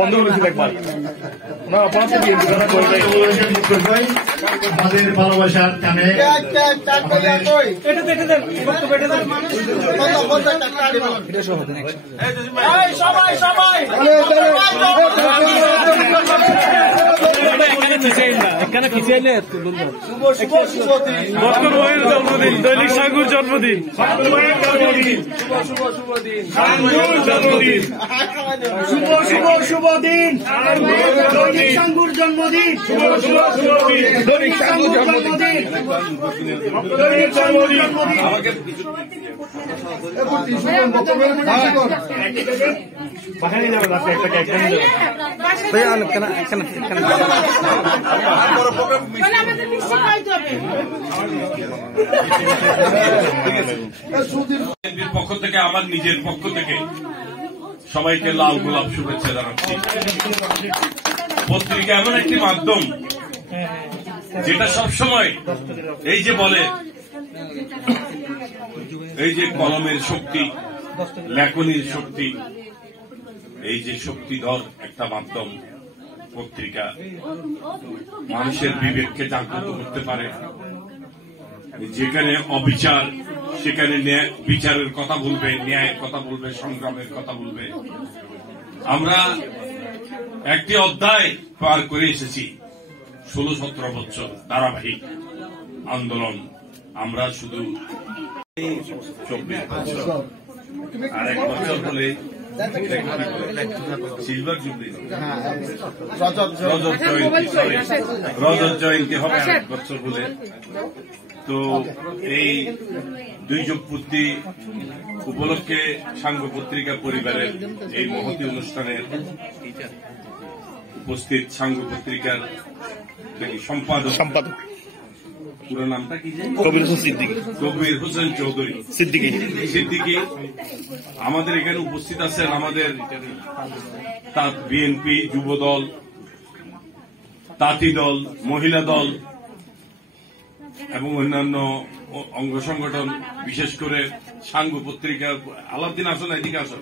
বন্ধ করেছিল একবার আমাদের ভালোবাসার টানে জন্মদিন দৈনিক সাঙ্গুর জন্মদিন শুভ শুভ শুভ দিন দৈনিক সাঙ্গুর জন্মদিন দৈনিক সাঙ্গুর জন্মদিন দৈনিক সাঙ্গুর জন্মদিন বাসায় যাবে রাতে একটা কেক পক্ষ থেকে আমার নিজের পক্ষ থেকে সবাইকে লাল গোলাপ শুভেচ্ছা জানাচ্ছি। পত্রিকা এমন একটি মাধ্যম যেটা সবসময় এই যে বলে এই যে কলমের শক্তি, লেখনীর শক্তি, এই যে শক্তিধর একটা মাধ্যম পত্রিকা মানুষের বিবেককে জাগ্রত করতে পারে। যেখানে অবিচার সেখানে বিচারের কথা বলবে, ন্যায়ের কথা বলবে, সংগ্রামের কথা বলবে। আমরা একটি অধ্যায় পার করে এসেছি, 16-17 বছর ধারাবাহিক আন্দোলন। আমরা শুধু 24 বছর আর 1 বছর হলে সিলভার জুবলি রজত জয়ন্তী হবে 1 বছর হলে। তো এই 2 যোগ পূর্তি উপলক্ষে সাঙ্গ পত্রিকা পরিবারের এই মহতী অনুষ্ঠানের উপস্থিত সাঙ্গ পত্রিকার সম্পাদক পুরো নামটা কি? কবির হোসেন চৌধুরী সিদ্দিকী। আমাদের এখানে উপস্থিত আছেন আমাদের বিএনপি, যুবদল, তাঁতি দল, মহিলা দল এবং অন্যান্য অঙ্গ সংগঠন, বিশেষ করে সাঙ্গ পত্রিকা। আলাউদ্দিন আসো না, এদিকে আসো।